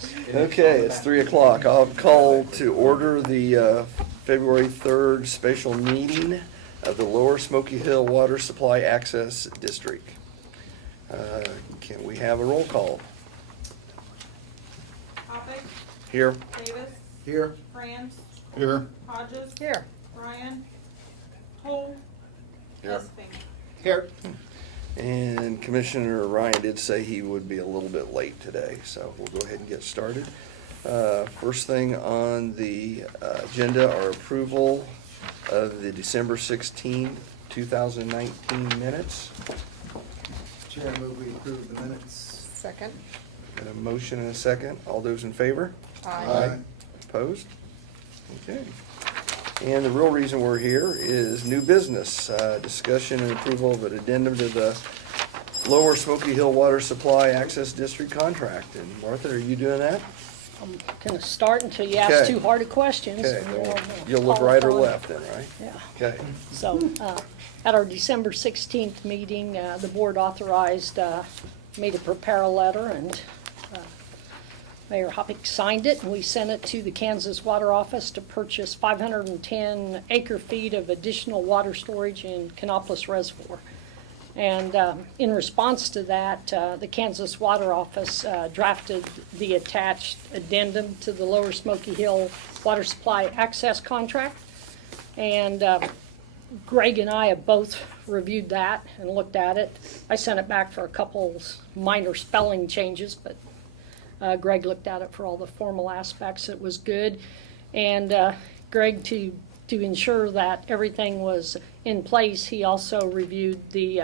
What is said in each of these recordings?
pass. Okay, it's 3 o'clock. I'll call to order the February 3rd special meeting of the Lower Smoky Hill Water Supply Access District. Can we have a roll call? Hoppock, Here. Davis, Here. Franz, Here. Hodges, Here. Ryan, Cole, Here. Esping. Here. And Commissioner Ryan did say he would be a little bit late today, so we'll go ahead and get started. First thing on the agenda are approval of the December 16th, 2019 minutes. Chair, move we approve the minutes. Second. Got a motion and a second. All those in favor? Aye. Opposed? Okay. And the real reason we're here is new business, discussion and approval of an addendum to the Lower Smoky Hill Water Supply Access District contract. And Martha, are you doing that? I'm gonna start until you ask Okay. two harder questions. Okay, and well, we'll you'll look call right or upon- left then, right? Yeah. Okay. So, at our December 16th meeting, the board authorized me to prepare a letter, and Mayor Hoppock signed it, and we sent it to the Kansas Water Office to purchase 510 acre-feet of additional water storage in Canopolis Reservoir. And in response to that, the Kansas Water Office drafted the attached addendum to the Lower Smoky Hill Water Supply Access Contract. And Greg and I have both reviewed that and looked at it. I sent it back for a couple minor spelling changes, but Greg looked at it for all the formal aspects. It was good. And Greg, to ensure that everything was in place, he also reviewed the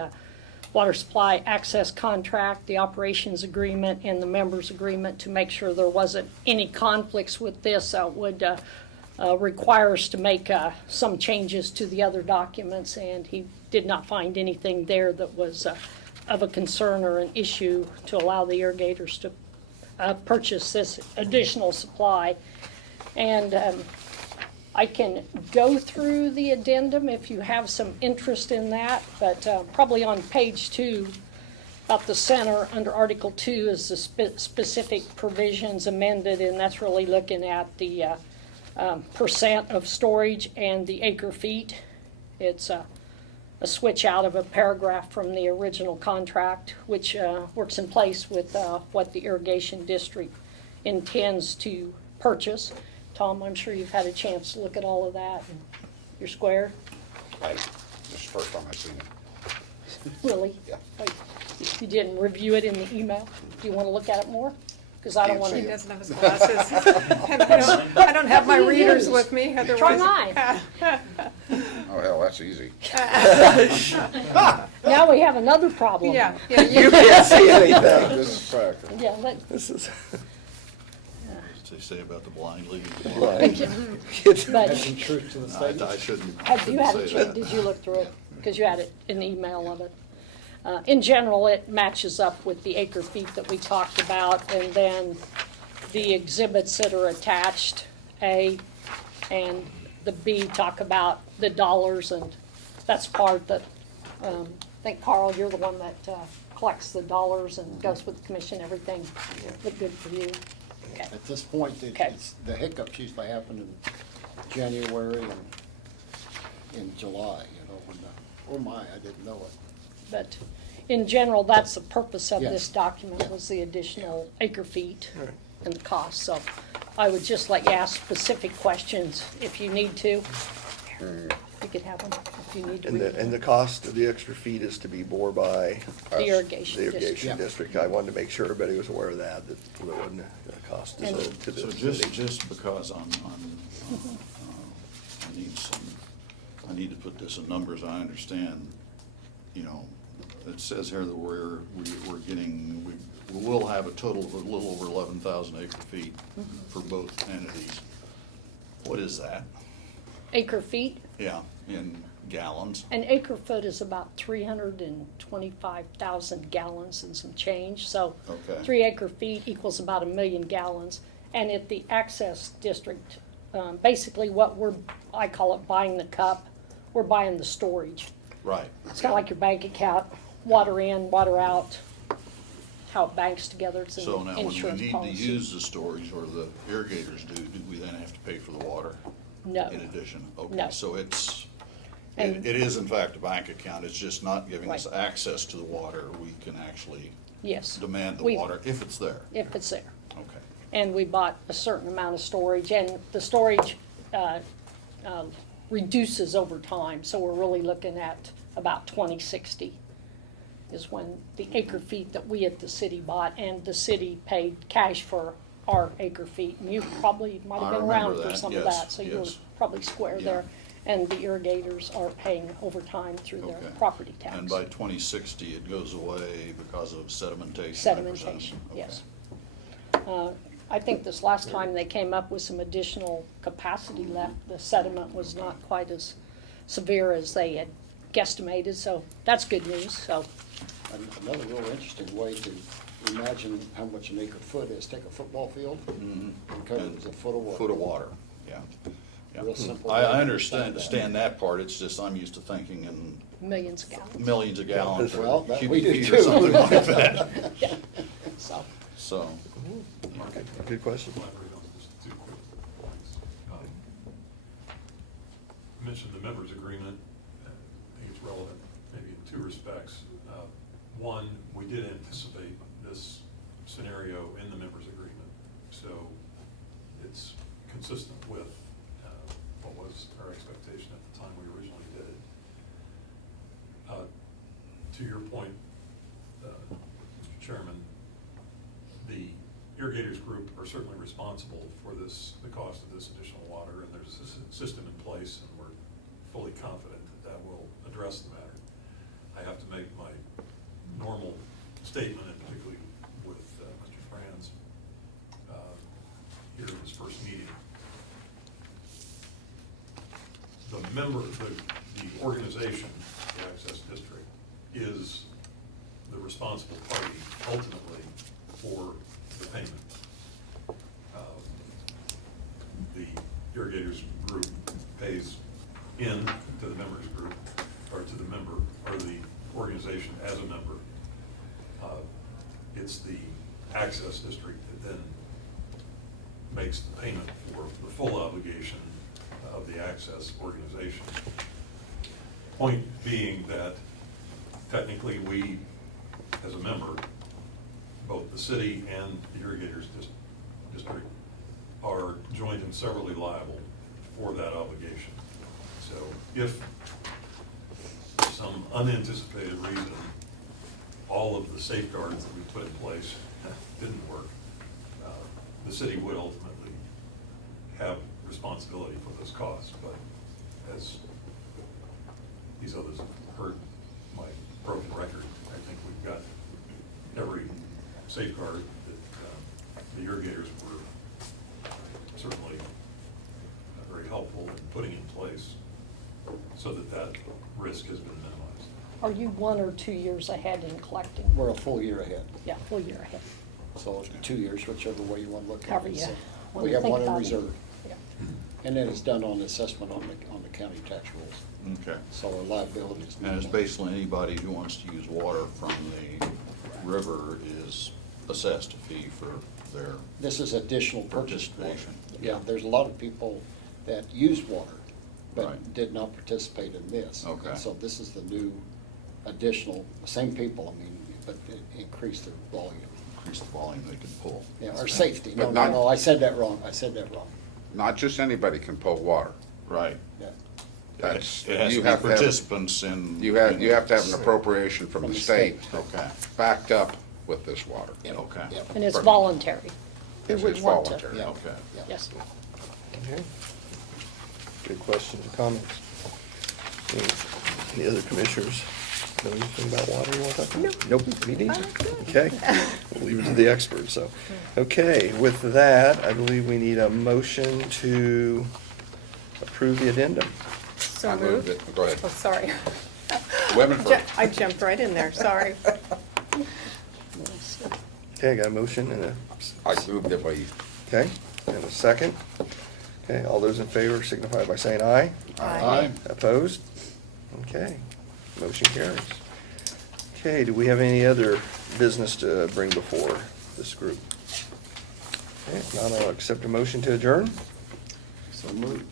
water supply access contract, the operations agreement, and the members agreement to make sure there wasn't any conflicts with this that would require us to make some changes to the other documents, and he did not find anything there that was of a concern or an issue to allow the irrigators to purchase this additional supply. And I can go through the addendum if you have some interest in that, but probably on page 2, about the center, under Article 2 is the specific provisions amended, and that's really looking at the percent of storage and the acre feet. It's a switch out of a paragraph from the original contract, which works in place with what the irrigation district intends to purchase. Tom, I'm sure you've had a chance to look at all of that. And you're square? This is the first time I've seen it. Really? Yeah. Like, you didn't review it in the email? Do you want to look at it more? Because I don't Can't want see He to. it. doesn't have his glasses. And I don't have my readers with me, otherwise. Try mine. Oh, hell, that's easy. Now we have another problem. Yeah, You you, can't see anything. This is practical. Yeah, This is. As they say about the blind leading the Right. blind. but Adding truth to the I statement. shouldn't have you had a say chance, that. did you look through it? Because you had it in the email of it. In general, it matches up with the acre feet that we talked about, and then the exhibits that are attached, A and the B, talk about the dollars, and that's part that, I think, Carl, you're the one that collects the dollars and goes with the commission, everything look good for you. Okay. At this point, Okay. the hiccups usually happen in January and in July, you know, when oh my, I didn't know it. But in general, that's the purpose of Yes. this document, Yeah. was the additional acre feet Right. and the cost. So I would just let you ask specific questions if you need to. You could have them if you need to. And read the them. cost of the extra feet is to be bore by The irrigation the district. irrigation Yeah. district. I wanted to make sure everybody was aware of that there wasn't a cost to And- the So city. just because I need to put this in numbers, I understand, you know, it says here that we're getting, we will have a total of a little over 11,000 acre feet for both entities. What is that? Acre feet, Yeah, in gallons. an acre foot is about 325,000 gallons and some change. So Okay. 3 acre feet equals about 1 million gallons. And at the access district, basically what I call it buying the cup, we're buying the storage. Right. It's kind of like your bank account, water in, water out. how it banks together. It's So an now, when we insurance need to policy. use the storage, or the irrigators do we then have to pay for the water? No. In addition? No. Okay, so it's, And- it is in fact a bank account, it's just not giving us Right. access to the water. We can actually Yes. demand the We- water if it's there. If it's there. Okay. And we bought a certain amount of storage, and the storage reduces over time, so we're really looking at about 2060 is when the acre feet that we at the city bought, and the city paid cash for our acre feet. And you probably might have I been around remember for that, some of yes, that, so you were yes. probably square Yeah. there. And the irrigators are paying over time through their Okay. property tax. And by 2060, it goes away because of sedimentation, I presume? Sedimentation, Okay. yes. I think this last time they came up with some additional capacity left, the sediment was not quite as severe as they had guesstimated, so that's good news, so. Another real interesting way to imagine how much an acre foot is, take a football field and cover it with a foot of water. Foot of water, yeah. Yeah. Real simple. I understand that part, it's just I'm used to thinking in Millions of gallons, millions of gallons Well, or that cubic we do feet or too. something like that, so. so. Good question. Elaborate on just two quick points. Mentioned the members' agreement. I think it's relevant maybe in two respects. One, we did anticipate this scenario in the members' agreement, so it's consistent with what was our expectation at the time we originally did it. To your point, Mr. Chairman, the irrigators group are certainly responsible for this, the cost of this additional water, and there's a system in place, and we're fully confident that that will address the matter. I have to make my normal statement, and particularly with Mr. Franz here in his first meeting. The organization, the Access District, is the responsible party ultimately for the payment. The irrigators group pays in to the members group, or to the member, or the organization as a member. It's the Access District that then makes the payment for the full obligation of the Access organization. Point being that technically we, as a member, both the city and the irrigators district are joint and severally liable for that obligation. So if for some unanticipated reason, all of the safeguards that we put in place didn't work, the city would ultimately have responsibility for those costs. But as these others have heard my broken record, I think we've got every safeguard that the irrigators were certainly very helpful in putting in place so that that risk has been minimized. Are you 1 or 2 years ahead in collecting? We're a full year ahead, Yeah, full year ahead. so 2 years, whichever way you want to look at it. However you So wanna we have think one in about it. reserve, Yeah. and then it's done on assessment on the county tax rules. Okay. So our liability is. And it's basically anybody who wants to use water from the river is assessed a fee for their, This is additional purchased water. Participation. Yeah, there's a lot of people that use water, but Right. did not participate in this. Okay. And so this is the new additional, same people, I mean, but it increased their volume. increase the volume they can pull. Yeah, or safety. No, But no, not- no, I said that wrong. Not just anybody can pull water. Right. Yeah. That's, It has to you be have to have, participants in. you have to have an appropriation from the state Okay, backed up with this water. okay. Yep. And it's But- voluntary. Who It's would want to? voluntary. Yeah. Okay. Yeah. Yes. Okay. Good questions and comments. Any other commissioners know anything about water you want to talk about? Nope, me neither. Okay, we'll leave it to the experts, so. Okay, with that, I believe we need a motion to approve the addendum. So I moved moved. it. Go ahead. Oh, sorry. Women first. I jumped right in there, sorry. Okay, I got a motion and a, I moved it by, okay, and a second. Okay, all those in favor signify by saying aye. Aye. Opposed? Okay, motion carries. Okay, do we have any other business to bring before this group? Okay, if not, I'll accept a motion to adjourn. So moved.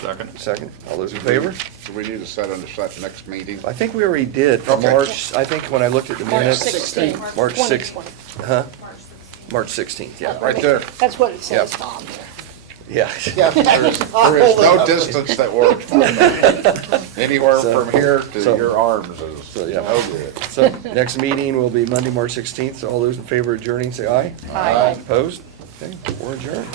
Second? Second, all those in favor? Do we need to set on the next meeting? I think we already did for Okay. March, I think when I looked at the March minutes. 16th. March 6th. 2020. Huh? March 16th, yeah. Right there. That's what it says, Yep. Tom. Yeah. There is no distance that works. Anywhere So- from here to so- your arms is So, yeah. no good. So, next meeting will be Monday, March 16th, so all those in favor of adjourning, say aye. Aye. Opposed? Okay, we're adjourned.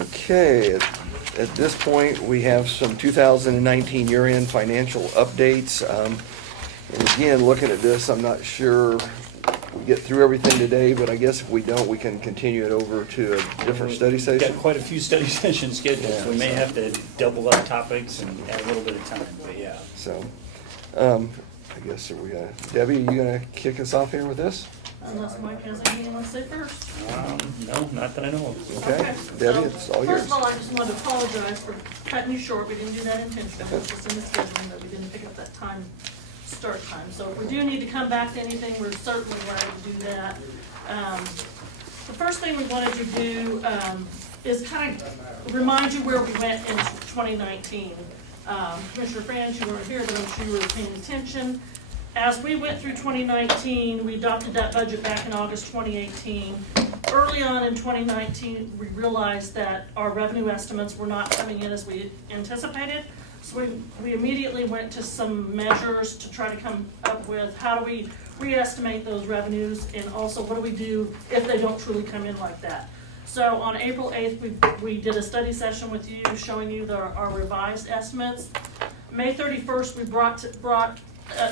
Okay, at this point, we have some 2019 year-end financial updates. And again, looking at this, I'm not sure we get through everything today, but I guess if we don't, we can continue it over to a different study We've session. got quite a few study sessions scheduled, so we may Yeah. have to double up topics and add a little bit of time, but yeah. So, I guess, are we gonna, Debbie, are you gonna kick us off here with this? Unless Mike has anything he wants to say first. No, not that I know of. Okay, Debbie, it's all yours. First of all, I just wanted to apologize for cutting you short. We didn't do that intentionally. It was just in the scheduling that we didn't pick up that start time. So if we do need to come back to anything, we're certainly glad to do that. The first thing we wanted to do is kind of remind you where we went in 2019. Commissioner Franz, you weren't here, but I'm sure you were paying attention. As we went through 2019, we adopted that budget back in August 2018. Early on in 2019, we realized that our revenue estimates were not coming in as we anticipated. So we immediately went to some measures to try to come up with how do we re-estimate those revenues, and also what do we do if they don't truly come in like that. So on April 8th, we did a study session with you showing you our revised estimates. May 31st, we brought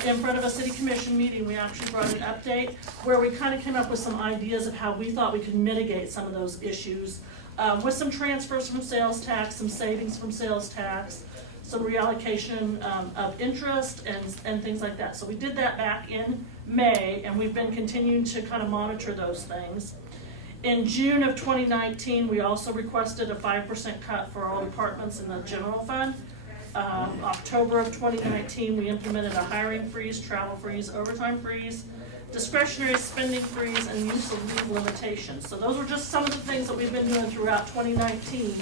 in front of a city commission meeting, we actually brought an update where we kind of came up with some ideas of how we thought we could mitigate some of those issues with some transfers from sales tax, some savings from sales tax, some reallocation of interest and things like that. So we did that back in May, and we've been continuing to kind of monitor those things. In June of 2019, we also requested a 5% cut for all departments in the general fund. October of 2019, we implemented a hiring freeze, travel freeze, overtime freeze, discretionary spending freeze, and use of leave limitations. So those were just some of the things that we've been doing throughout 2019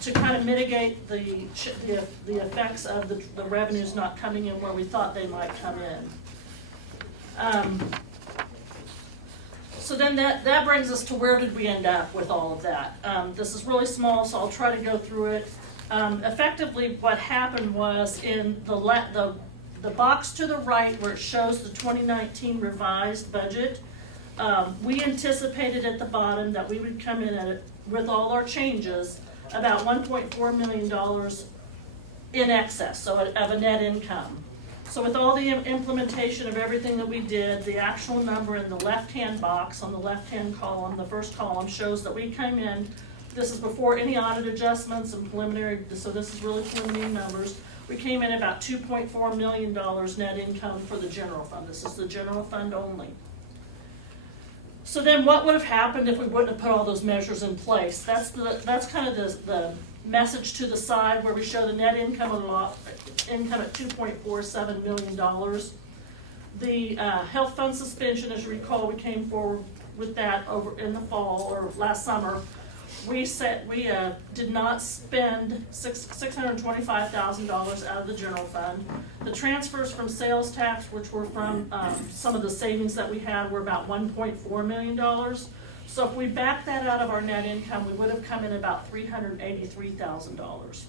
to kind of mitigate the effects of the revenues not coming in where we thought they might come in. So then that brings us to where did we end up with all of that. This is really small, so I'll try to go through it. Effectively, what happened was in the box to the right where it shows the 2019 revised budget, we anticipated at the bottom that we would come in at it with all our changes about $1.4 million in excess, so of a net income. So with all the implementation of everything that we did, the actual number in the left-hand box on the left-hand column, the first column, shows that we came in, this is before any audit adjustments and preliminary, so this is really preliminary numbers. We came in about $2.4 million net income for the general fund. This is the general fund only. So then what would have happened if we wouldn't have put all those measures in place? That's kind of the message to the side where we show the net income at $2.47 million. The health fund suspension, as you recall, we came forward with that over in the fall or last summer. We did not spend $625,000 out of the general fund. The transfers from sales tax, which were from some of the savings that we had, were about $1.4 million. So if we back that out of our net income, we would have come in about $383,000.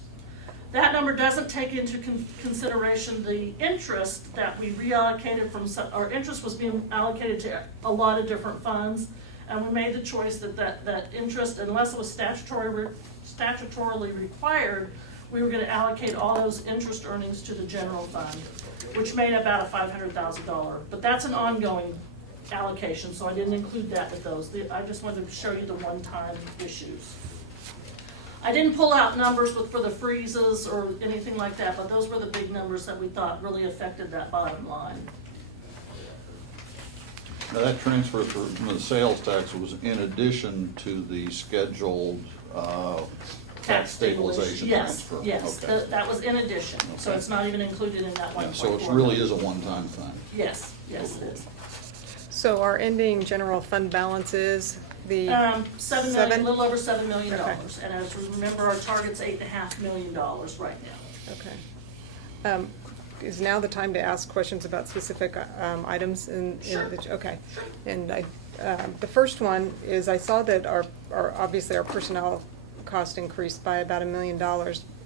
That number doesn't take into consideration the interest that we reallocated from, our interest was being allocated to a lot of different funds. And we made the choice that interest, unless it was statutorily required, we were going to allocate all those interest earnings to the general fund, which made about a $500,000. But that's an ongoing allocation, so I didn't include that with those. I just wanted to show you the one-time issues. I didn't pull out numbers for the freezes or anything like that, but those were the big numbers that we thought really affected that bottom line. Now, that transfer from the sales tax was in addition to the scheduled tax stabilization Yes, transfer. yes, Okay. that was in addition, so Okay. it's not even included in that 1.4. Yeah, so it really is a one-time thing. Yes, yes, it is. So our ending general fund balance is the, 7 million, a Seven? little over $7 million. Okay. And as we remember, our target's $8.5 million right now. okay. Is now the time to ask questions about specific items in Sure. okay. And the first one is I saw that our obviously our personnel cost increased by about $1 million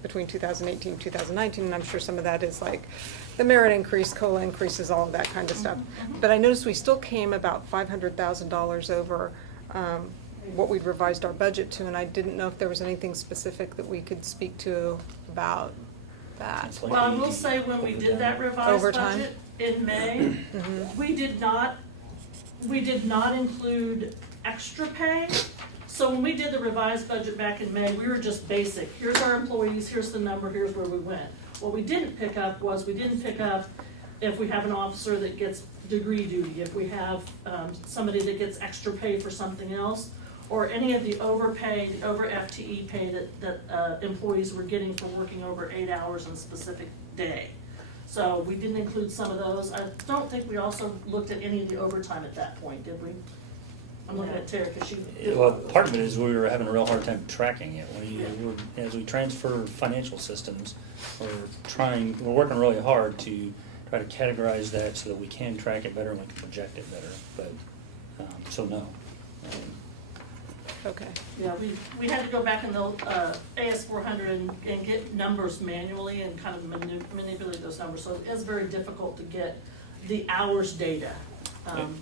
between 2018 and 2019, and I'm sure some of that is like the merit increase, COLA increases, all of that kind of stuff. But I noticed we still came about $500,000 over what we'd revised our budget to, and I didn't know if there was anything specific that we could speak to about that. It's like Well, I we- will say, when we did that revised Overtime? budget in May, we did not include extra pay. So when we did the revised budget back in May, we were just basic. Here's our employees, here's the number, here's where we went. What we didn't pick up was, we didn't pick up if we have an officer that gets degree duty, if we have somebody that gets extra pay for something else, or any of the overpay, the over FTE pay that employees were getting for working over 8 hours in a specific day. So we didn't include some of those. I don't think we also looked at any of the overtime at that point, did we? I'm looking at Tara, because she. Well, part of it is we were having a real hard time tracking it. As we transfer financial systems, we're working really hard to try to categorize that so that we can track it better and we can project it better, but, so no. Okay. Yeah, we had to go back in the AS400 and get numbers manually and kind of manipulate those numbers. So it is very difficult to get the hours data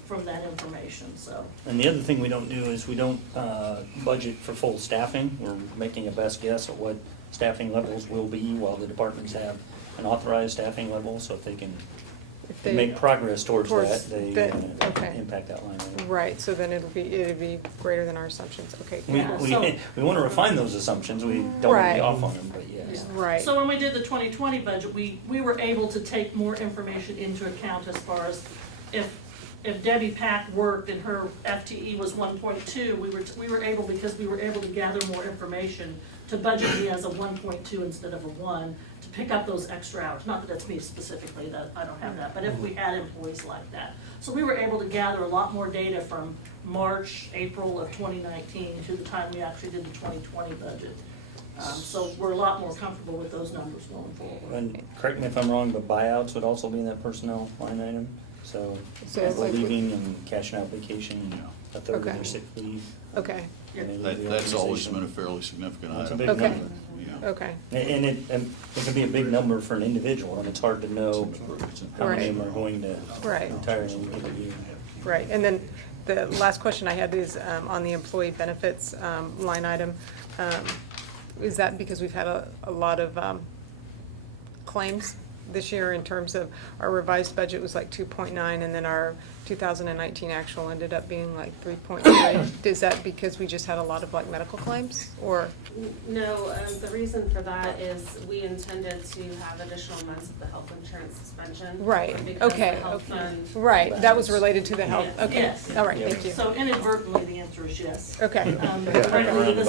from that information, so. And the other thing we don't do is we don't budget for full staffing. We're making a best guess at what staffing levels will be while the departments have an authorized staffing level, so if they can If they make progress towards towards that, they that, okay. impact that line item. Right, so then it'd be greater than our assumptions, okay. We, Yeah, we, so- we want to refine those assumptions, we don't want to Right. be off on them, but yes. Right. So when we did the 2020 budget, we were able to take more information into account as far as if Debbie Pack worked and her FTE was 1.2, we were able, because we were able to gather more information, to budget me as a 1.2 instead of a 1, to pick up those extra hours. Not that it's me specifically, that I don't have that, but if we had employees like that. So we were able to gather a lot more data from March, April of 2019 to the time we actually did the 2020 budget. So we're a lot more comfortable with those numbers going forward. And correct me if I'm wrong, but buyouts would also be in that personnel line item? So, So people like- leaving and cashing out vacation, a third of Okay. their sick leave. Okay, when they leave the That's always organization. been a fairly significant It's a item. big Okay. number. Yeah. okay, And it can be a big number for an individual, and it's hard to know how many of them are going to Right. retire in any given year. right. And then the last question I had is on the employee benefits line item. Is that because we've had a lot of claims this year in terms of our revised budget was like 2.9, and then our 2019 actual ended up being like 3.3? Is that because we just had a lot of like medical claims, or? No, the reason for that is we intended to have additional months of the health insurance suspension. Right, because okay, the health okay. fund- Right, that was related to the health, Yes, okay, yes. all right, Yeah. thank you. So inadvertently, the answer is yes. Okay, Directly to this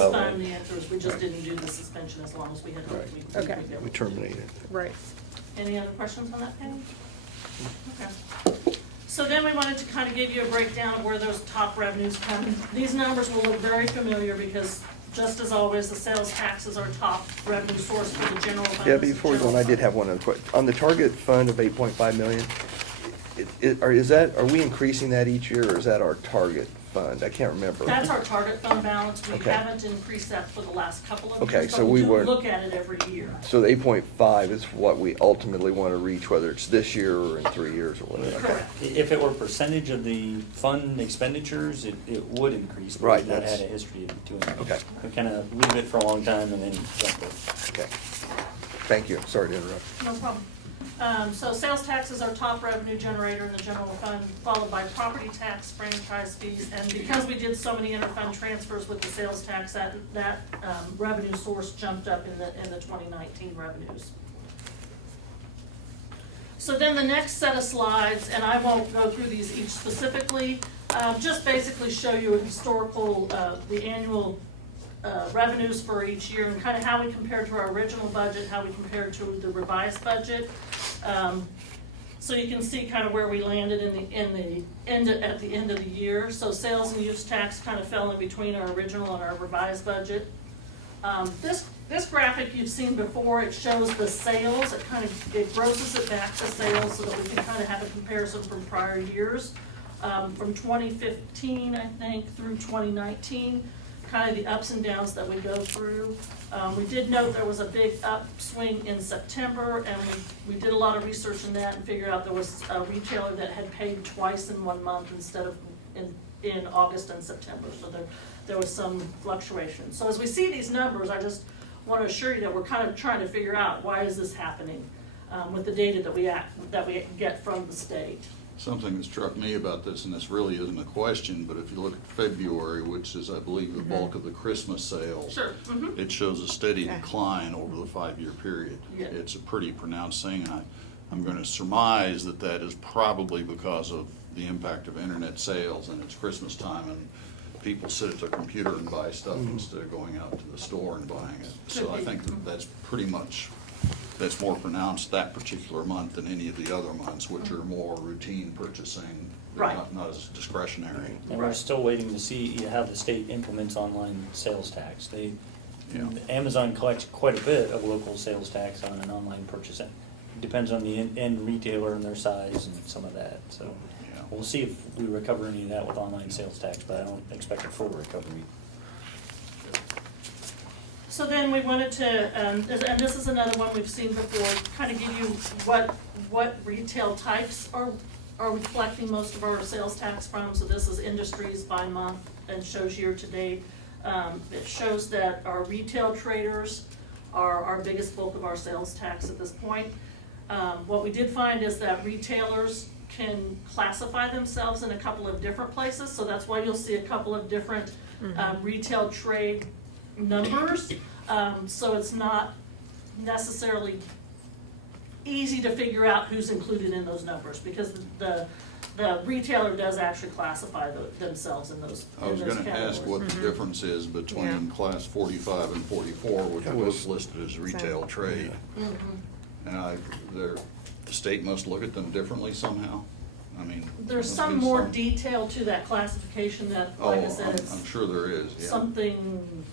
Roundabout fund, way. the answer is we just didn't do the suspension as long as we had hoped we Okay. would be able We to. terminated. right. Any other questions on that, Penny? Okay. So then we wanted to kind of give you a breakdown of where those top revenues come. These numbers will look very familiar because, just as always, the sales tax is our top revenue source for the general fund. Yeah, before we go on, I did have one other question. On the target fund of 8.5 million, are we increasing that each year, or is that our target fund? I can't remember. That's our target fund balance. We Okay. haven't increased that for the last couple of Okay, years, so but we we do weren't- look at it every year. So the 8.5 is what we ultimately want to reach, whether it's this year or in 3 years or whatever. Okay. Correct. If it were percentage of the fund expenditures, it would increase, but Right, we've not that's- had a history of doing that. Okay. We kind of leave it for a long time and then jump it. Okay. Thank you. Sorry to interrupt. No problem. So sales tax is our top revenue generator in the general fund, followed by property tax, franchise fees, and because we did so many interfund transfers with the sales tax, that revenue source jumped up in the 2019 revenues. So then the next set of slides, and I won't go through these each specifically, just basically show you a historical, the annual revenues for each year and kind of how we compare to our original budget, how we compare to the revised budget. So you can see kind of where we landed at the end of the year. So sales and use tax kind of fell in between our original and our revised budget. This graphic you've seen before, it shows the sales. It grosses it back to sales so that we can kind of have a comparison from prior years. From 2015, I think, through 2019, kind of the ups and downs that we go through. We did note there was a big upswing in September, and we did a lot of research in that and figured out there was a retailer that had paid twice in 1 month instead of in August and September, so there was some fluctuation. So as we see these numbers, I just want to assure you that we're kind of trying to figure out why is this happening with the data that we get from the state. Something that struck me about this, and this really isn't a question, but if you look at February, which is, I believe, the bulk of the Christmas sales. Sure. Mm-hmm. It shows a steady decline over the 5-year period. Yeah. It's a pretty pronounced thing, and I'm going to surmise that that is probably because of the impact of internet sales, and it's Christmas time, and people sit at their computer and buy stuff instead of going out to the store and buying it. So I think that's pretty much, that's more pronounced that particular month than any of the other months, which are more routine purchasing, Right. not as discretionary. And we're still waiting to see how the state implements online sales tax. Yeah. Amazon collects quite a bit of local sales tax on an online purchase. It depends on the end retailer and their size and some of that, so. Yeah. We'll see if we recover any of that with online sales tax, but I don't expect a full recovery. So then we wanted to, and this is another one we've seen before, kind of give you what retail types are we collecting most of our sales tax from. So this is industries by month and shows year to date. It shows that our retail traders are our biggest bulk of our sales tax at this point. What we did find is that retailers can classify themselves in a couple of different places, so that's why you'll see a couple of different retail trade numbers. So it's not necessarily easy to figure out who's included in those numbers, because the retailer does actually classify themselves in those I was categories. gonna ask what the difference is between class 45 and 44, which are both listed as retail trade. And the state must look at them differently somehow? I mean. There's must some be more detail to that classification that, like I said, I'm it's sure there is, yeah. something,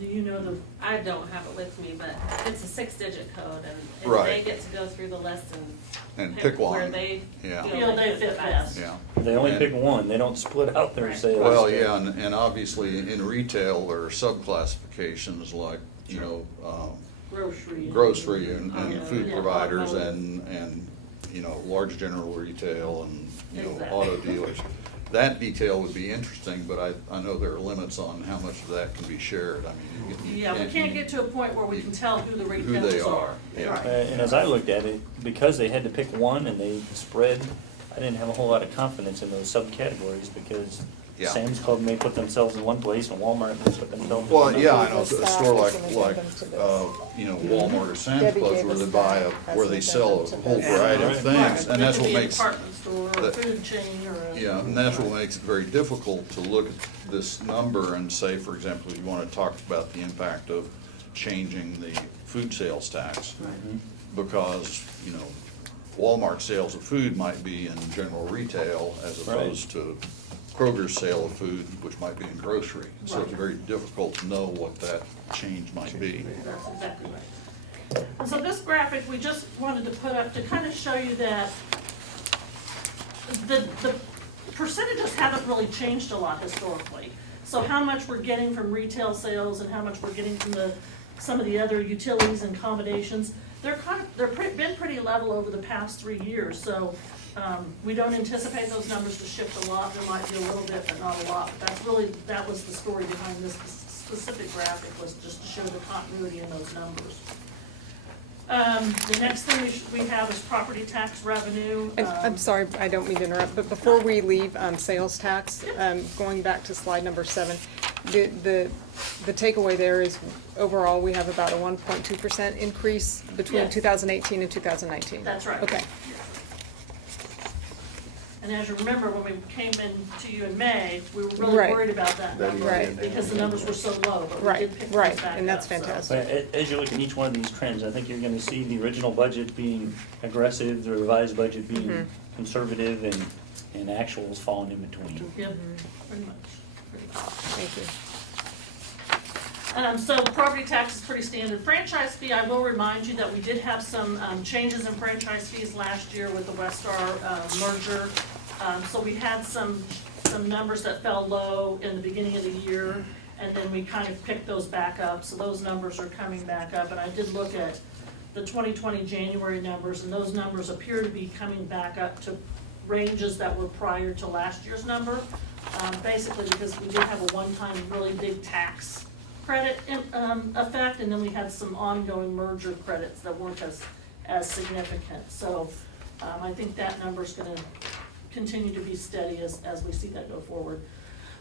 do you know the, I don't have it with me, but it's a 6-digit code, and Right. they get to go through the list and pick one. where they Yeah. feel they fit best. Yeah. They only And- pick one, they don't split out their Right. sales. Well, yeah, and obviously in retail, there are subclassifications like, you know, grocery and food Yeah, providers automotive. and, you know, large general retail and, you know, Exactly. auto dealers. That detail would be interesting, but I know there are limits on how much of that can be shared. I mean, you Yeah, we can't get to a point where we can tell who the who retailers they are. are. Yeah. And as I looked at it, because they had to pick one and they spread, I didn't have a whole lot of confidence in those subcategories, because Yeah. Sam's Club may put themselves in one place and Walmart may put themselves in Well, another. yeah, I know, a This store is an like, addendum to this. you know, Walmart or Sam's Debbie Club gave where us they buy that as where an they sell a addendum to whole this. variety of Right. things, and that's what It could be a makes. department store or a that- food chain or a. Yeah, and that's what makes it very difficult to look at this number and say, for example, you want to talk about the impact of changing the food sales tax. Because, you know, Walmart sales of food might be in general retail as opposed to Kroger's sale of food, which might be in grocery. So it's very difficult to know what that change might be. That's exactly right. And so this graphic, we just wanted to put up to kind of show you that the percentages haven't really changed a lot historically. So how much we're getting from retail sales and how much we're getting from some of the other utilities and accommodations, been pretty level over the past 3 years. So we don't anticipate those numbers to shift a lot. There might be a little bit, but not a lot. But that was the story behind this specific graphic, was just to show the continuity in those numbers. The next thing we have is property tax revenue. And I'm sorry, I don't mean to interrupt, but before we leave sales tax, going back to slide number 7, the takeaway there is overall, we have about a 1.2% increase between Yes. 2018 and 2019. That's right. Okay. And as you remember, when we came in to you in May, we were really Right. worried about that That number, Right. because the numbers were so low, but we Right, did pick those right, back and that's up, so. fantastic. But as you look at each one of these trends, I think you're gonna see the original budget being aggressive, the revised budget being conservative, and actuals falling in between. Yep, pretty much. Thank you. So property tax is pretty standard. Franchise fee, I will remind you that we did have some changes in franchise fees last year with the Westar merger. So we had some numbers that fell low in the beginning of the year, and then we kind of picked those back up. So those numbers are coming back up, and I did look at the 2020 January numbers, and those numbers appear to be coming back up to ranges that were prior to last year's number. Basically because we did have a one-time really big tax credit effect, and then we had some ongoing merger credits that weren't as significant. So I think that number's gonna continue to be steady as we see that go forward.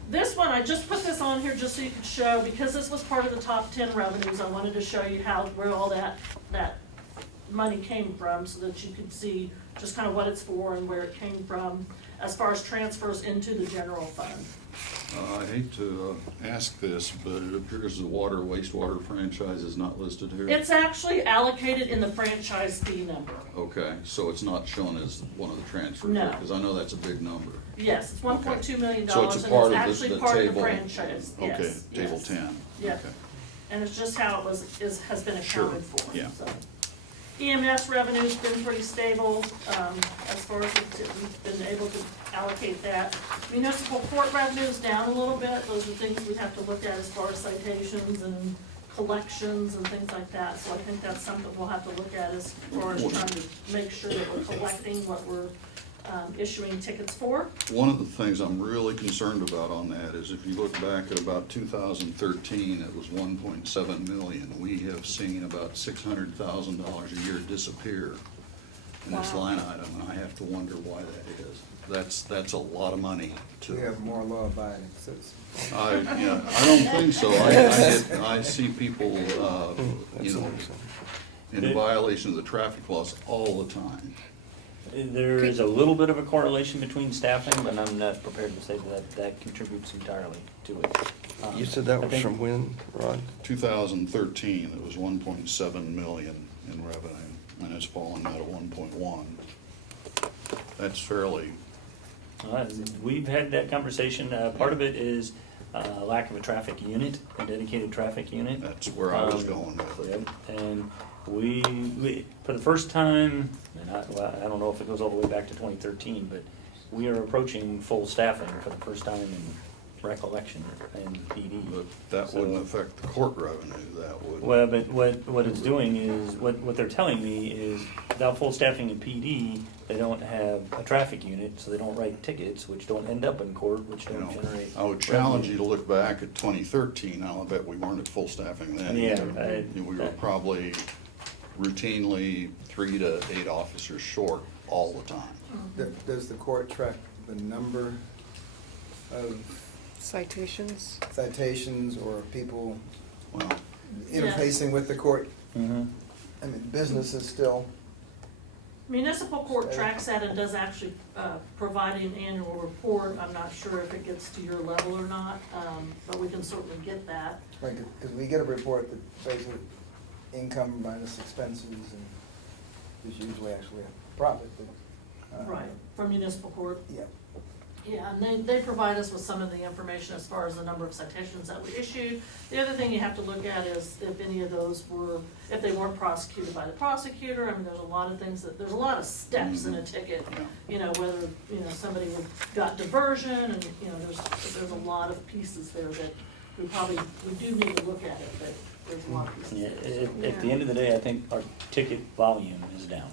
This one, I just put this on here just so you could show, because this was part of the top 10 revenues, I wanted to show you where all that money came from, so that you could see just kind of what it's for and where it came from as far as transfers into the general fund. I hate to ask this, but it appears the water wastewater franchise is not listed here. It's actually allocated in the franchise fee number. Okay, so it's not shown as one of the transfers? No. Because I know that's a big number. Yes, it's $1.2 million, So and it's it's a part of actually the part of the table. franchise, yes. Okay, table yes. 10. Yeah. Okay. And it's just how it has been Sure, accounted for, yeah. so. EMS revenue's been pretty stable, as far as we've been able to allocate that. Municipal court revenue's down a little bit, those are things we have to look at as far as citations and collections and things like that. So I think that's something we'll have to look at as far as trying to make sure that we're collecting what we're issuing tickets for. One of the things I'm really concerned about on that is if you look back at about 2013, it was 1.7 million. We have seen about $600,000 a year disappear in this line item, and I have to wonder why that is. That's a lot of money to. We have more law-abiding citizens. I don't think so. I see people, in violation of the traffic laws all the time. There is a little bit of a correlation between staffing, but I'm not prepared to say that contributes entirely to it. You said that I was think- from when, Rod? 2013, it was 1.7 million in revenue, and it's fallen now to 1.1. That's fairly, We've had that conversation. Part of it is lack of a traffic unit, a dedicated traffic unit. that's where I was going with it. Yep. And we, for the first time, and I don't know if it goes all the way back to 2013, but we are approaching full staffing for the first time in recollection in PD. But that wouldn't affect the court revenue, that would. Well, but what it's doing is, what they're telling me is, without full staffing in PD, they don't have a traffic unit, so they don't write tickets, which don't end up in court, which You don't know, generate. I would challenge you revenue. to look back at 2013, I'll bet we weren't at full staffing then. Yeah, either. We were probably routinely 3 to 8 officers short all the time. Does the court track the number of Citations? citations or people Well, interfacing with the court? Mhm. I mean, business is still, Municipal court tracks that and does actually provide an annual report. I'm not sure if it gets to your level or not, but we can certainly get that. right, because we get a report that basically income minus expenses and is usually actually a profit. But, Right, from municipal court. Yeah. Yeah, and they provide us with some of the information as far as the number of citations that we issued. The other thing you have to look at is if any of those if they weren't prosecuted by the prosecutor. I mean, there's a lot of things there's a lot of steps in a ticket. Whether, somebody got diversion and, there's a lot of pieces there that we do need to look at it, but there's a lot of pieces. Yeah, at the end of the day, I think our ticket volume is down.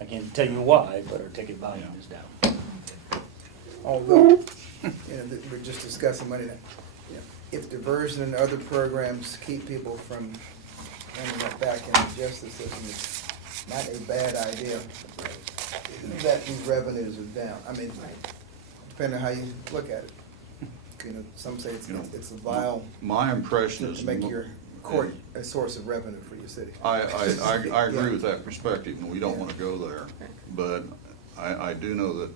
I can't tell you why, but our ticket volume is down. Although, we're just discussing money now. If diversion and other programs keep people from ending up back in the justice system, it's not a bad idea that these revenues are down. I mean, depending on how you look at it. Some say it's a vile my impression is. to make your court a source of revenue for your city. I agree with that perspective, and we don't want to go there. But I do know that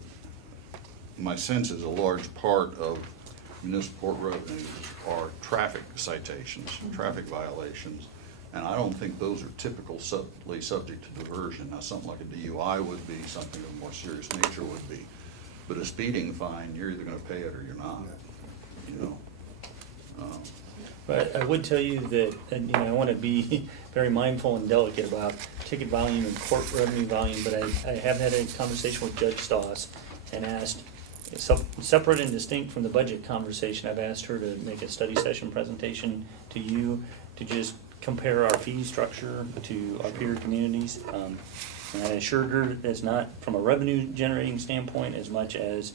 my sense is a large part of municipal court revenues are traffic citations, traffic violations. And I don't think those are typically subject to diversion. Now, something like a DUI would be, something of a more serious nature would be. But a speeding fine, you're either gonna pay it or you're not, you know? But I would tell you that, and, I want to be very mindful and delicate about ticket volume and court revenue volume, but I have had a conversation with Judge Stoss and asked, separate and distinct from the budget conversation, I've asked her to make a study session presentation to you to just compare our fee structure to our peer communities. And I assured her that it's not from a revenue generating standpoint as much as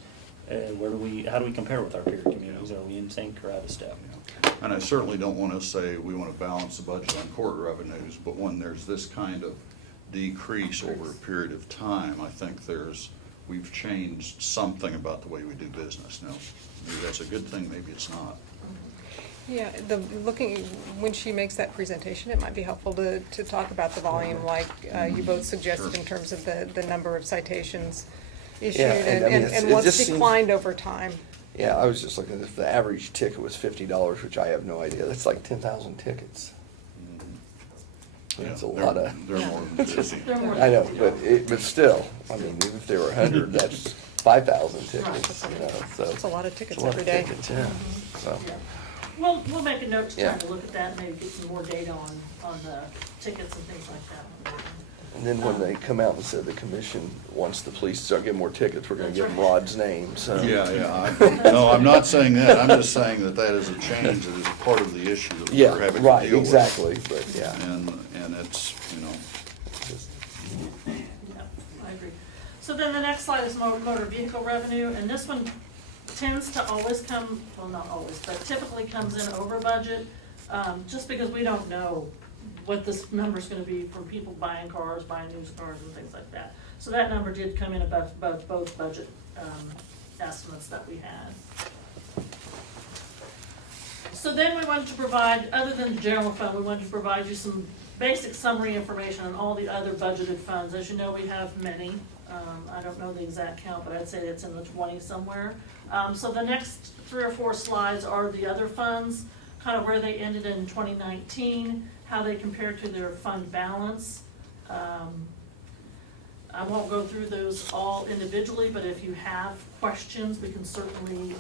how do we compare with our peer communities? Are we in sync or out of step? And I certainly don't want to say we want to balance the budget on court revenues, but when there's this kind of decrease over a period of time, I think we've changed something about the way we do business. Now, maybe that's a good thing, maybe it's not. Yeah, when she makes that presentation, it might be helpful to talk about the volume, like you both suggested, in terms of the number of citations issued and I mean, and it what's just seems- declined over time. Yeah, I was just looking, if the average ticket was $50, which I have no idea, that's like 10,000 tickets. That's a lot of. They're more than 50. They're more I know, than- but still, I mean, even if they were 100, that's 5,000 tickets, so. It's a lot of tickets It's a lot every of day. tickets, yeah, so. Yeah. We'll make a note to try Yeah. to look at that, and maybe get some more data on the tickets and things like that. And then when they come out and said the commission wants the police to start getting more tickets, we're gonna That's give them right. Rod's name, so. No, I'm not saying that. I'm just saying that is a change, that is a part of the issue that Yeah, we're having to right, deal with. exactly, but yeah. And it's, Yeah, I agree. So then the next slide is motor vehicle revenue, and this one tends to always come, well, not always, but typically comes in over budget, just because we don't know what this number's gonna be from people buying cars, buying used cars and things like that. So that number did come in above both budget estimates that we had. So then we wanted to provide, other than the general fund, we wanted to provide you some basic summary information on all the other budgeted funds. As you know, we have many. I don't know the exact count, but I'd say it's in the 20 somewhere. So the next 3 or 4 slides are the other funds, kind of where they ended in 2019, how they compare to their fund balance. I won't go through those all individually, but if you have questions, we can certainly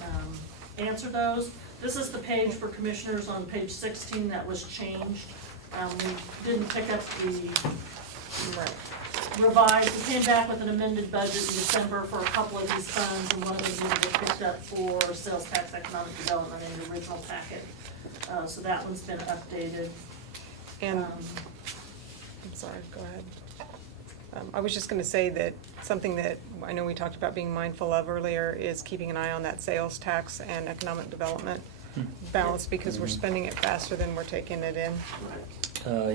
answer those. This is the page for commissioners on page 16 that was changed. We didn't pick up the revised, we came back with an amended budget in December for a couple of these funds, and one of those needed to be picked up for sales tax economic development in the original packet. So that one's been updated. And, I'm sorry, go ahead. I was just gonna say that something that I know we talked about being mindful of earlier is keeping an eye on that sales tax and economic development balance, because we're spending it faster than we're taking it in.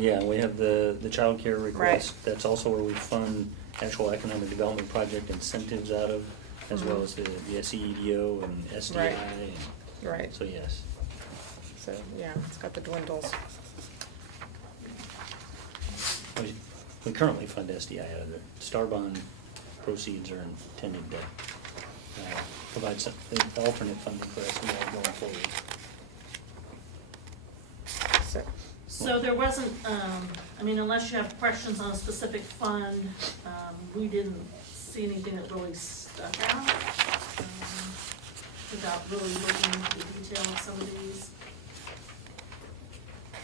Yeah, we have the childcare Right. request. That's also where we fund actual economic development project incentives out of, as well as the SEEDO and SDI. Right. and- Right. So yes. So, yeah, it's got the dwindles. We currently fund SDI out of the Star Bond proceeds are intended to provide some alternate funding for SDI going forward. So, So there wasn't, I mean, unless you have questions on a specific fund, we didn't see anything that really stuck out, without really looking into the detail of some of these.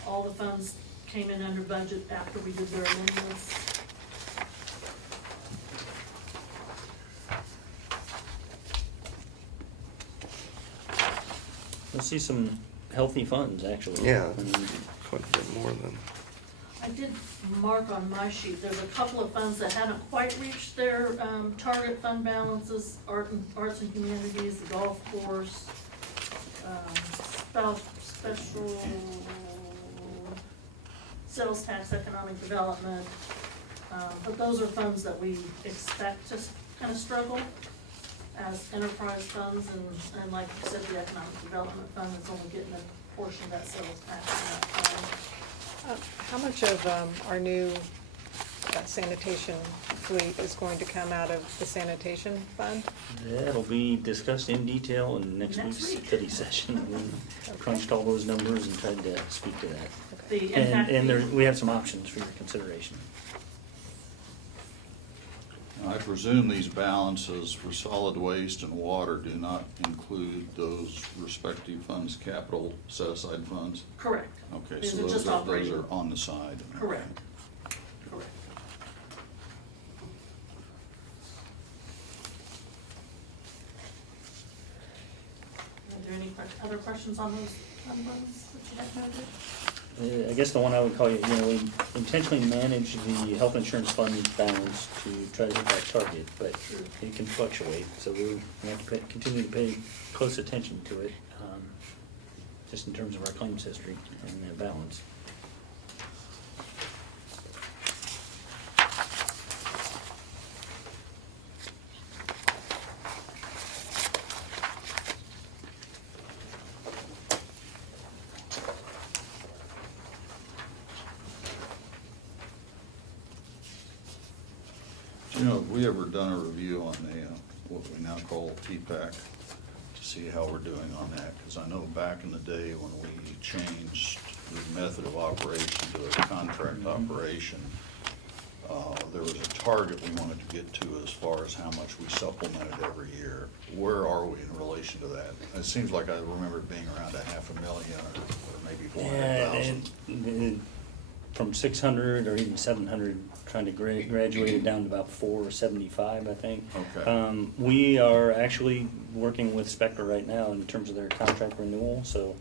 All the funds came in under budget after we did their amendments. Let's see some healthy funds, actually. Yeah, I mean, quite a bit more than. I did mark on my sheet, there's a couple of funds that haven't quite reached their target fund balances, arts and humanities, the golf course, special sales tax economic development. But those are funds that we expect to kind of struggle as enterprise funds, and like you said, the economic development fund is only getting a portion of that sales tax in that fund. how much of our new sanitation fleet is going to come out of the sanitation fund? That'll be discussed in detail in next Next week's week. study session. We crunched all those numbers and tried to speak to that. The And, impact and there, fee. we have some options for your consideration. I presume these balances for solid waste and water do not include those respective funds, capital set-aside funds? Correct. Okay, These so are just those operating. are on the side. Correct. Correct. Are there any other questions on those funds that you have noted? I guess the one I would call we intentionally manage the health insurance fund balance to try to hit that target, but it can fluctuate, so we have to continue to pay close attention to it, just in terms of our claims history and their balance. You know, have we ever done a review on the, what we now call TPAC, to see how we're doing on that? Because I know back in the day when we changed the method of operation to a contract operation, there was a target we wanted to get to as far as how much we supplemented every year. Where are we in relation to that? It seems like I remember it being around $500,000 or maybe 400,000. From 600 or even 700, trying to graduate it down to about 475, I think. Okay. We are actually working with Spectre right now in terms of their contract renewal, so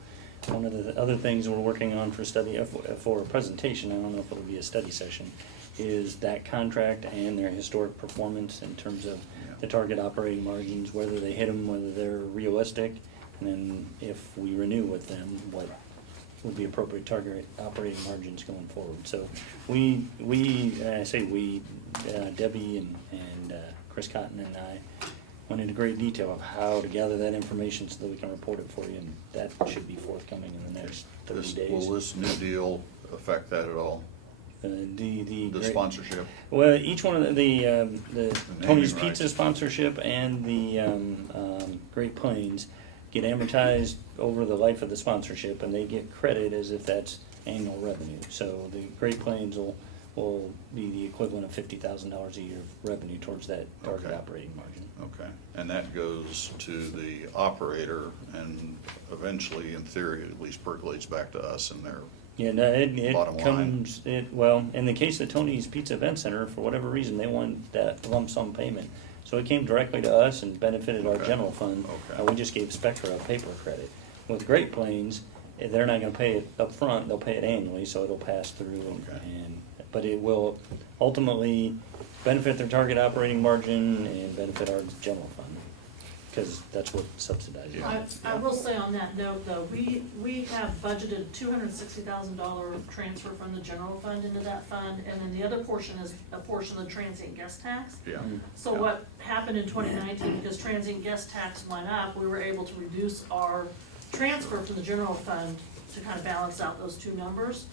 one of the other things we're working on for study, for a presentation, I don't know if it'll be a study session, is that contract and their historic performance in terms of the target operating margins, whether they hit them, whether they're realistic, and then if we renew with them, what would be appropriate target operating margins going forward. So we I say we, Debbie and Chris Cotton and I went into great detail of how to gather that information so that we can report it for you, and that should be forthcoming in the next 30 days. Will this new deal affect that at all? The sponsorship? Well, each one of the Tony's naming Pizza rights. sponsorship and the Great Plains get amortized over the life of the sponsorship, and they get credit as if that's annual revenue. So the Great Plains will be the equivalent of $50,000 a year of revenue towards that target Okay. operating margin. Okay, and that goes to the operator and eventually, in theory, at least percolates back to us and their, Yeah, no, it Bottom line. comes, well, in the case of Tony's Pizza Event Center, for whatever reason, they want that lump sum payment. So it came directly to us and benefited our Okay. general fund. Okay. We just gave Spectra a paper credit. With Great Plains, they're not gonna pay it up front; they'll pay it annually, so it'll pass through Okay. but it will ultimately benefit their target operating margin and benefit our general fund, because that's what subsidizes it. I will say on that note, though, we have budgeted $260,000 transfer from the general fund into that fund, and then the other portion is a portion of the transient guest tax. yeah. So what happened in 2019, because transient guest tax went up, we were able to reduce our transfer from the general fund to kind of balance out those two numbers.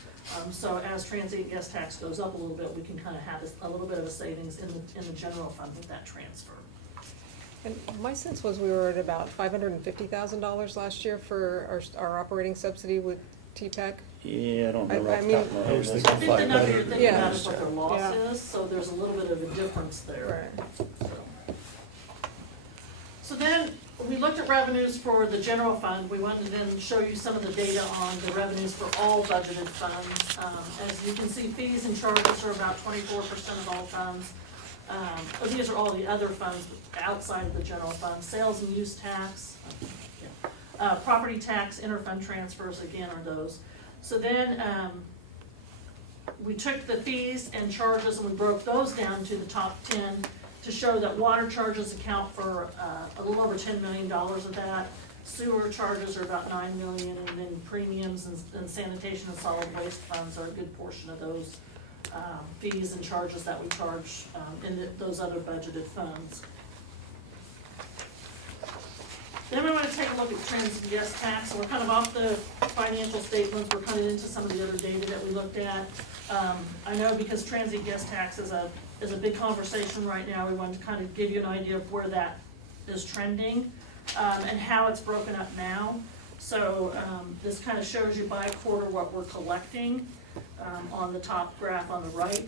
So as transient guest tax goes up a little bit, we can kind of have a little bit of a savings in the general fund with that transfer. And my sense was we were at about $550,000 last year for our operating subsidy with TPEC. Yeah, I don't remember I off the top of my mean- head. I was I thinking think the number you're thinking Yeah. about is what their loss Yeah. is, so there's a little bit of a difference there. Right. So then, we looked at revenues for the general fund. We wanted to then show you some of the data on the revenues for all budgeted funds. As you can see, fees and charges are about 24% of all funds. These are all the other funds outside of the general fund. Sales and use tax, property tax, interfund transfers, again, are those. So then, we took the fees and charges and we broke those down to the top 10 to show that water charges account for a little over $10 million of that. Sewer charges are about $9 million, and then premiums and sanitation and solid waste funds are a good portion of those fees and charges that we charge in those other budgeted funds. Then we want to take a look at transit gas tax. We're kind of off the financial statements, we're kind of into some of the other data that we looked at. I know because transit gas tax is a big conversation right now, we wanted to kind of give you an idea of where that is trending, and how it's broken up now. So, this kind of shows you by quarter what we're collecting, on the top graph on the right.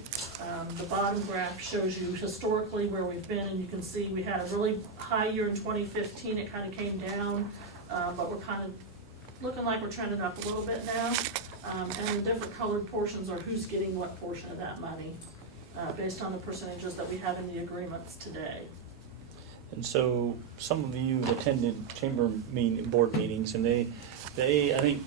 The bottom graph shows you historically where we've been, and you can see we had a really high year in 2015, it kind of came down, but we're kind of looking like we're trending up a little bit now. And the different colored portions are who's getting what portion of that money, based on the percentages that we have in the agreements today. And so some of you attended chamber board meetings, and they, I think,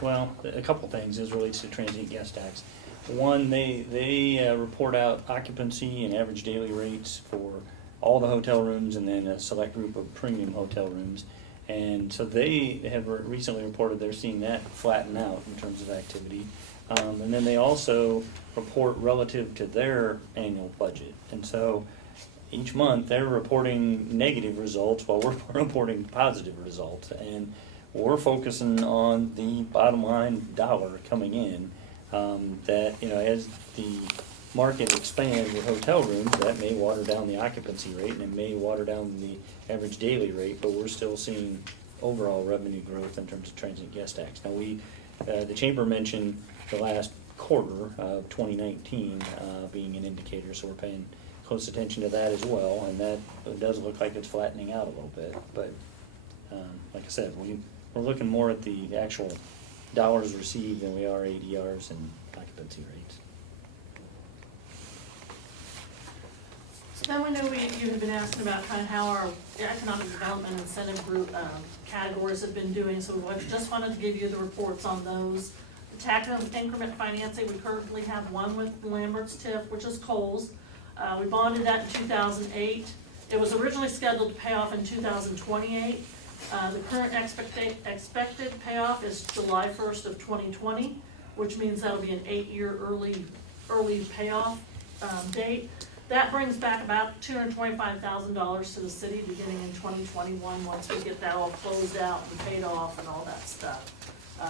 well, a couple things as relates to transient gas tax. One, they report out occupancy and average daily rates for all the hotel rooms and then a select group of premium hotel rooms. And so they have recently reported they're seeing that flatten out in terms of activity. And then they also report relative to their annual budget. And so each month they're reporting negative results while we're reporting positive results. And we're focusing on the bottom line dollar coming in. That, you know, as the market expands with hotel rooms, that may water down the occupancy rate and it may water down the average daily rate, but we're still seeing overall revenue growth in terms of transient guest tax. Now the chamber mentioned the last quarter of 2019 being an indicator, so we're paying close attention to that as well, and that it does look like it's flattening out a little bit. But like I said, we're looking more at the actual dollars received than we are ADRs and occupancy rates. So then we know you have been asking about kind of how our economic development incentive group categories have been doing, so we just wanted to give you the reports on those. The tax increment financing, we currently have one with Lambert's TIF, which is Kohl's. We bonded that in 2008. It was originally scheduled to pay off in 2028. The current expected payoff is July 1st of 2020, which means that'll be an 8-year early payoff date. That brings back about $225,000 to the city beginning in 2021, once we get that all closed out and paid off and all that stuff.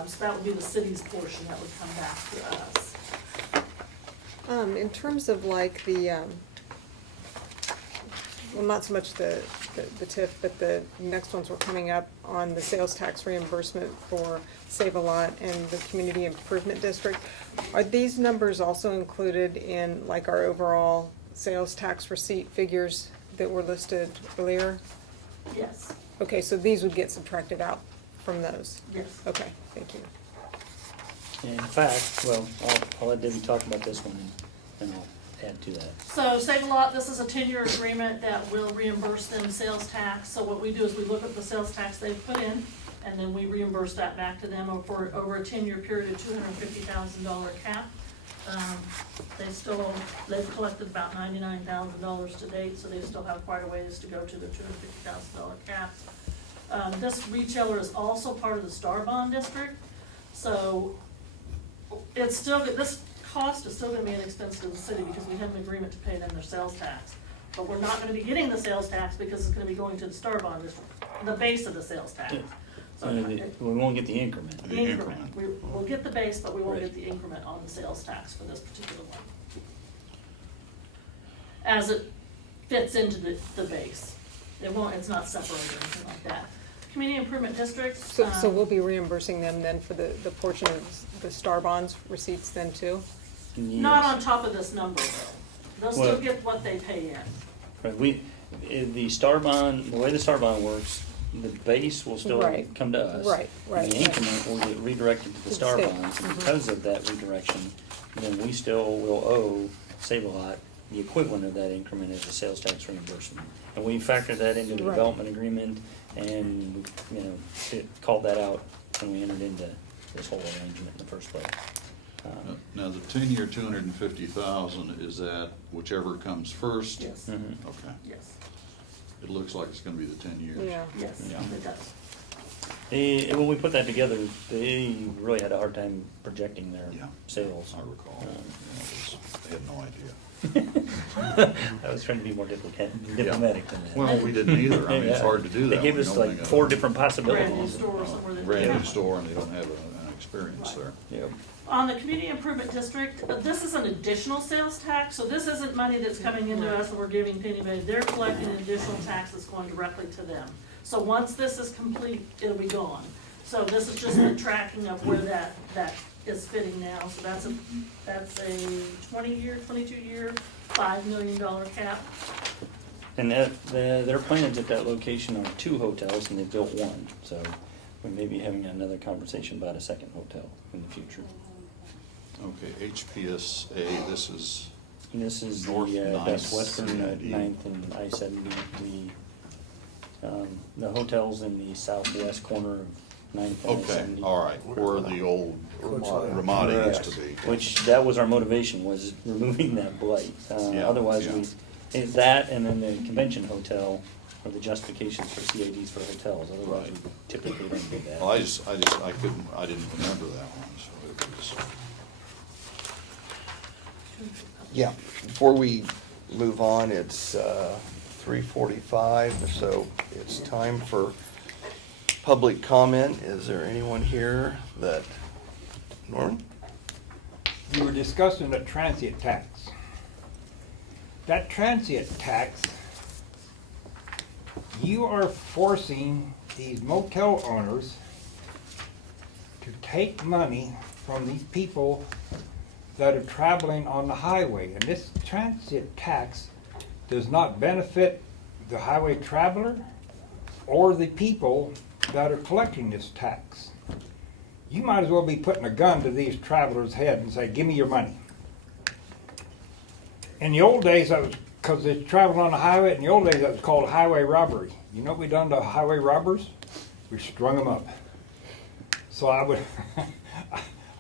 So that would be the city's portion that would come back to us. In terms of like the, well, not so much the TIF, but the next ones were coming up on the sales tax reimbursement for Save-A-Lot and the Community Improvement District. Are these numbers also included in like our overall sales tax receipt figures that were listed earlier? Yes, Okay, so these would get subtracted out from those? yes. Okay, thank you. And in fact, well, I'll let Debbie talk about this one and I'll add to that. So Save-A-Lot, this is a 10-year agreement that will reimburse them sales tax. So what we do is we look at the sales tax they've put in, and then we reimburse that back to them over a 10-year period of $250,000 cap. They've collected about $99,000 to date, so they still have quite a ways to go to the $250,000 cap. This retailer is also part of the Star Bond District, so it's still, this cost is still gonna be an expense to the city because we have an agreement to pay them their sales tax. But we're not gonna be getting the sales tax because it's gonna be going to the Star Bond District, the base of the sales tax. So We won't get the increment. the increment, we'll get the base, but we won't get the increment on the sales tax for this particular one, as it fits into the base. It's not separated or anything like that. Community Improvement District. So we'll be reimbursing them then for the portion of the Star Bonds receipts then too? Not on top of this number though. They'll still Well- get what they pay in. Right, the Star Bond, the way the Star Bond works, the base will still Right. come to us. Right. And the increment will get redirected to the Star state. Bonds, and because of that redirection, then we still will owe Save-A-Lot the equivalent of that increment as a sales tax reimbursement. And we factor that into the Right. development agreement, and, you know, called that out when we entered into this whole arrangement in the first place. Now, the 10-year, 250,000, is that whichever comes first? Yes, Mhm. Okay. yes, It looks like it's gonna be the 10 years. Yeah. yes, Yeah. it does. When we put that together, they really had a hard time projecting their Yeah. sales. I recall. They had no idea. I was trying to be more diplomatic than that. Well, we didn't either. I mean, it's Yeah. hard to do that. They gave when us nobody like knows. 4 different Brand new possibilities. store somewhere that. Brand new store and they don't have an experience there. Yep. On the community improvement district, this is an additional sales tax, so this isn't money that's coming into us and we're giving to anybody. They're collecting an additional tax that's going directly to them. So once this is complete, it'll be gone. So this is just the tracking of where that is fitting now. So that's a 20-year, 22-year, $5 million cap. And their plans at that location are 2 hotels, and they built 1. So we may be having another conversation about a second hotel in the future. Okay, HPSA, this is, And this is North the Ninth Best Western, CID. 9th and I-70. The hotels in the southwest corner of 9th and okay, I-70. all right, where the old Ramada. Ramada used to be. Which, that was our motivation, was removing that blight. Yeah, Otherwise, yeah. it's that and then the convention hotel are the justifications for CADs for hotels. Otherwise, we typically don't do that. Well, I didn't remember that one, so it was. Yeah, before we move on, it's 3:45, so it's time for public comment. Is there anyone here that, Norman? You were discussing the transient tax. That transient tax, you are forcing these motel owners to take money from these people that are traveling on the highway. And this transient tax does not benefit the highway traveler or the people that are collecting this tax. You might as well be putting a gun to these travelers' head and say, give me your money. In the old days, that was because they traveled on the highway. In the old days, that was called highway robbery. You know what we done to highway robbers? We strung them up. So I would,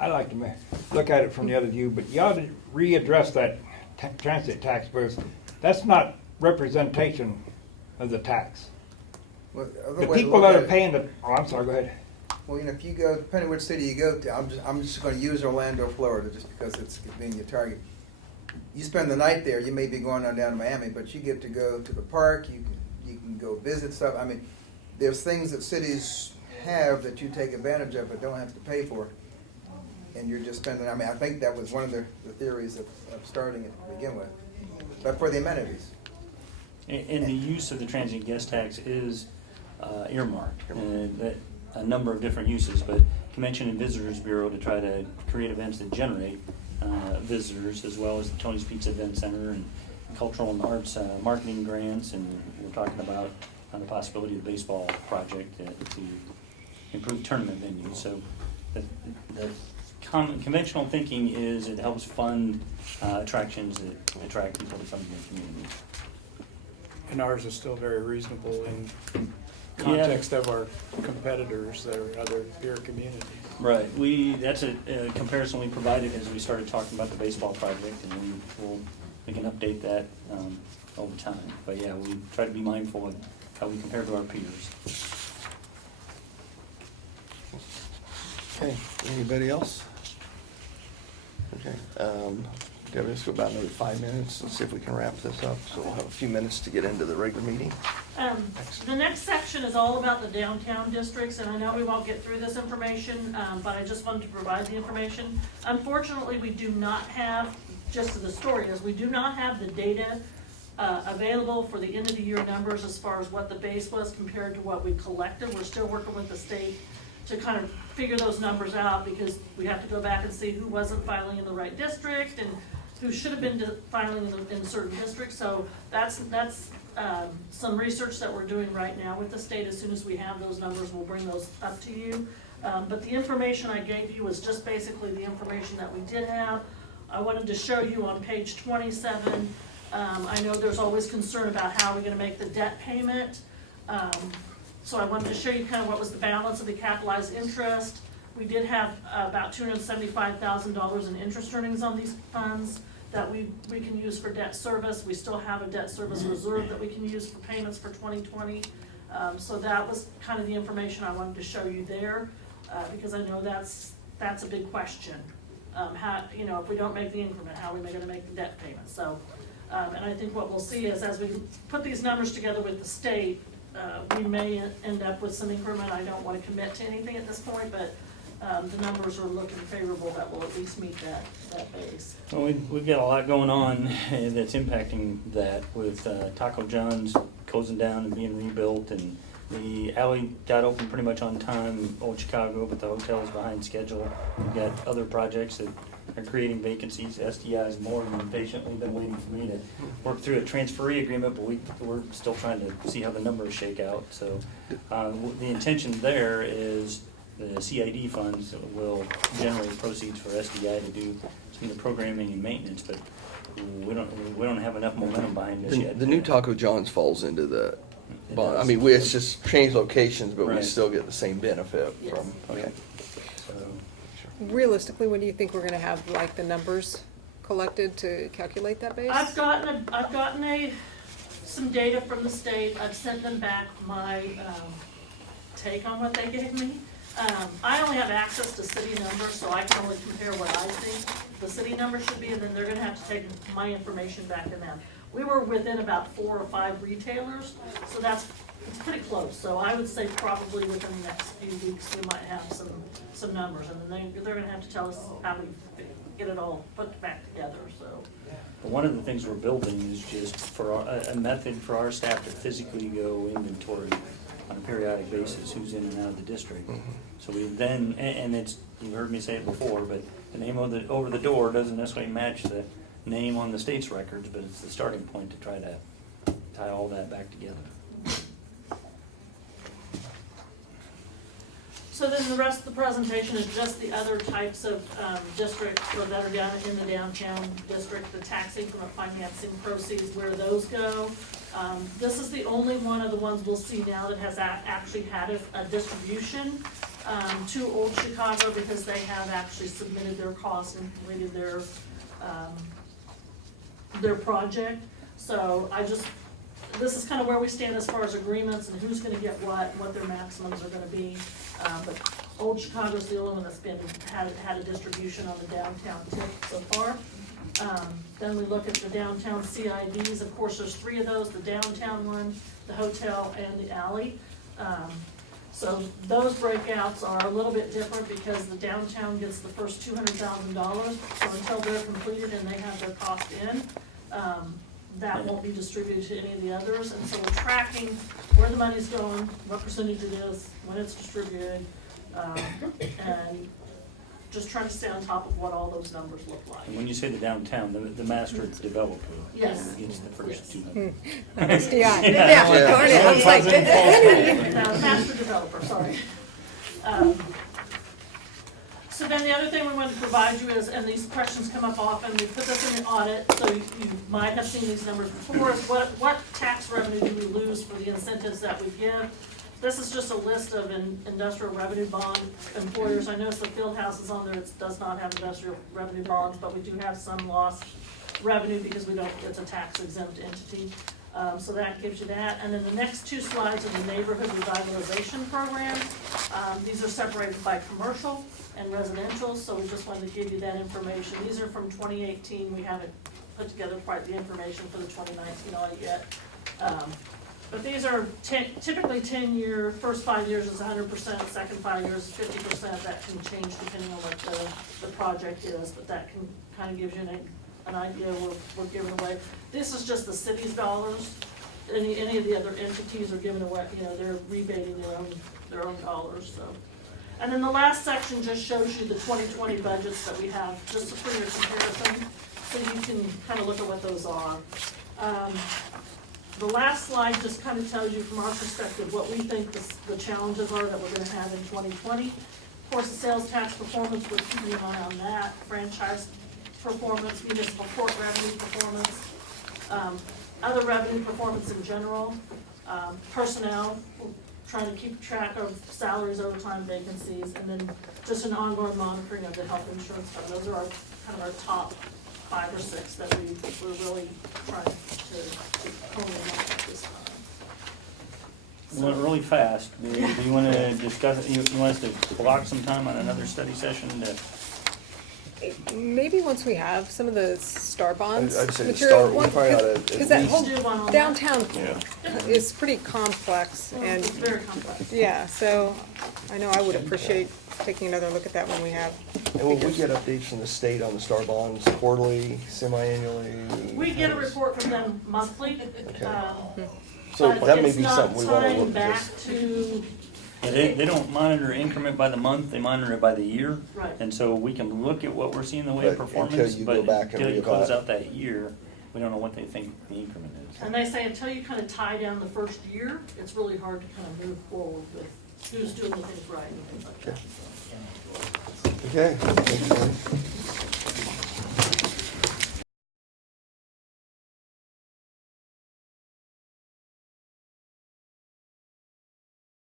I like to look at it from the other view, but you ought to readdress that transit tax because that's not representation of the tax. Well, other The way to people look that at are it- paying the, oh, I'm sorry, go ahead. Well, if you go, depending which city you go to, I'm just gonna use Orlando, Florida, just because it's being your target. You spend the night there, you may be going on down to Miami, but you get to go to the park, you can go visit stuff. I mean, there's things that cities have that you take advantage of but don't have to pay for. And you're just spending, I mean, I think that was one of the theories of starting it to begin with. But for the amenities. And the use of the transient guest tax is earmarked. A number of different uses, but Convention and Visitors Bureau to try to create events that generate visitors, as well as the Tony's Pizza Event Center and cultural and arts marketing grants, and we're talking about the possibility of the baseball project to improve tournament venues. So the conventional thinking is it helps fund attractions that attract people to come to the community. And ours is still very reasonable in context of our competitors that are other peer communities. Right, that's a comparison we provided as we started talking about the baseball project, and we can update that over time. But yeah, we try to be mindful of how we compare to our peers. Okay, anybody else? Okay, Debbie, let's go about another 5 minutes and see if we can wrap this up, so we'll have a few minutes to get into the regular meeting. The next section is all about the downtown districts, and I know we won't get through this information, but I just wanted to provide the information. Unfortunately, we do not have, just the story is, we do not have the data available for the end of the year numbers as far as what the base was compared to what we collected. We're still working with the state to kind of figure those numbers out, because we have to go back and see who wasn't filing in the right district and who should have been filing in certain districts. So that's some research that we're doing right now with the state. As soon as we have those numbers, we'll bring those up to you. But the information I gave you was just basically the information that we did have. I wanted to show you on page 27. I know there's always concern about how we're gonna make the debt payment. So I wanted to show you kind of what was the balance of the capitalized interest. We did have about $275,000 in interest earnings on these funds that we can use for debt service. We still have a debt service reserve that we can use for payments for 2020. So that was kind of the information I wanted to show you there, because I know that's a big question. How, you know, if we don't make the increment, how are we gonna make the debt payment? So, and I think what we'll see is as we put these numbers together with the state, we may end up with some increment. I don't wanna commit to anything at this point, but the numbers are looking favorable that will at least meet that base. Well, we've got a lot going on that's impacting that with Taco John's closing down and being rebuilt, and the alley got open pretty much on time, Old Chicago, but the hotel's behind schedule. We've got other projects that are creating vacancies. SDI's more than patiently been waiting for me to work through a transferee agreement, but we're still trying to see how the numbers shake out. So the intention there is the CID funds will generate proceeds for SDI to do some of the programming and maintenance, but we don't have enough momentum behind this yet. The new Taco John's falls into the bond. I mean, it's just changed locations, but we Right. still get the same benefit Yes. from, okay. So, Realistically, when do you think we're gonna have like the numbers collected to calculate that base? I've gotten some data from the state. I've sent them back my take on what they gave me. I only have access to city numbers, so I can only compare what I think the city numbers should be, and then they're gonna have to take my information back to them. We were within about 4 or 5 retailers, so it's pretty close. So I would say probably within the next few weeks, we might have some numbers, and then they're gonna have to tell us how we get it all put back together, so. but one of the things we're building is just for a method for our staff to physically go inventory on a periodic basis who's in and out of the district. So we then, and it's, you've heard me say it before, but the name over the door doesn't necessarily match the name on the state's records, but it's the starting point to try to tie all that back together. So then the rest of the presentation is just the other types of districts that are down in the downtown district, the tax increment financing proceeds, where those go. This is the only one of the ones we'll see now that has actually had a distribution to Old Chicago, because they have actually submitted their costs and completed their project. So this is kind of where we stand as far as agreements and who's gonna get what their maximums are gonna be. But Old Chicago's the only one that's had a distribution on the downtown tip so far. Then we look at the downtown CIDs. Of course, there's 3 of those, the downtown one, the hotel, and the alley. So those breakouts are a little bit different because the downtown gets the first $200,000. So until they're completed and they have their cost in, that won't be distributed to any of the others. And so we're tracking where the money's going, what percentage it is, when it's distributed, and just trying to stay on top of what all those numbers look like. And when you say the downtown, the master developer Yes. gets the first Yes. 200. Yeah, darn it, I was like, Now, master developer, sorry. So then the other thing we wanted to provide you is, and these questions come up often, we put this in the audit, so you might have seen these numbers before, is what tax revenue do we lose for the incentives that we give? This is just a list of industrial revenue bond employers. I noticed the field house is on there, it does not have industrial revenue bonds, but we do have some lost revenue because it's a tax exempt entity. So that gives you that. And then the next 2 slides are the neighborhood revitalization program. These are separated by commercial and residential, so we just wanted to give you that information. These are from 2018. We haven't put together quite the information for the 2019 audit yet. But these are typically 10-year, first 5 years is 100%, second 5 years is 50%. That can change depending on what the project is, but that can kind of gives you an idea we're giving away. This is just the city's dollars. Any of the other entities are giving away, they're rebating their own dollars, so. And then the last section just shows you the 2020 budgets that we have, just for your comparison, so you can kind of look at what those are. The last slide just kind of tells you from our perspective what we think the challenges are that we're gonna have in 2020. Of course, the sales tax performance, we're keeping an eye on that, franchise performance, municipal court revenue performance, other revenue performance in general, personnel, we're trying to keep track of salaries, overtime, vacancies, and then just an ongoing monitoring of the health insurance fund. Those are kind of our top 5 or 6 that we're really trying to hone in on at this time. went really fast. Do you want to discuss it? You want us to block some time on another study session to? Maybe once we have some of the star bonds I'd say the material. star- we probably oughta at Because that least- whole Do one on that. downtown Yeah. is pretty complex Well, and, it's very complex. yeah, so I know I would appreciate taking another look at that when we have. And will we get updates from the state on the star bonds quarterly, semi-annually? We get a report from them monthly. So but that may it's be not something we wanna tying look back just. to, Yeah, they don't monitor increment by the month, they monitor it by the year. Right. And so we can look at what we're seeing in the way of But performance, until you go but back and until you close reevaluate. out that year, we don't know what they think the increment is. and they say until you kind of tie down the first year, it's really hard to kind of move forward with who's doing the things right and things like that. Okay, thank you, Lynn.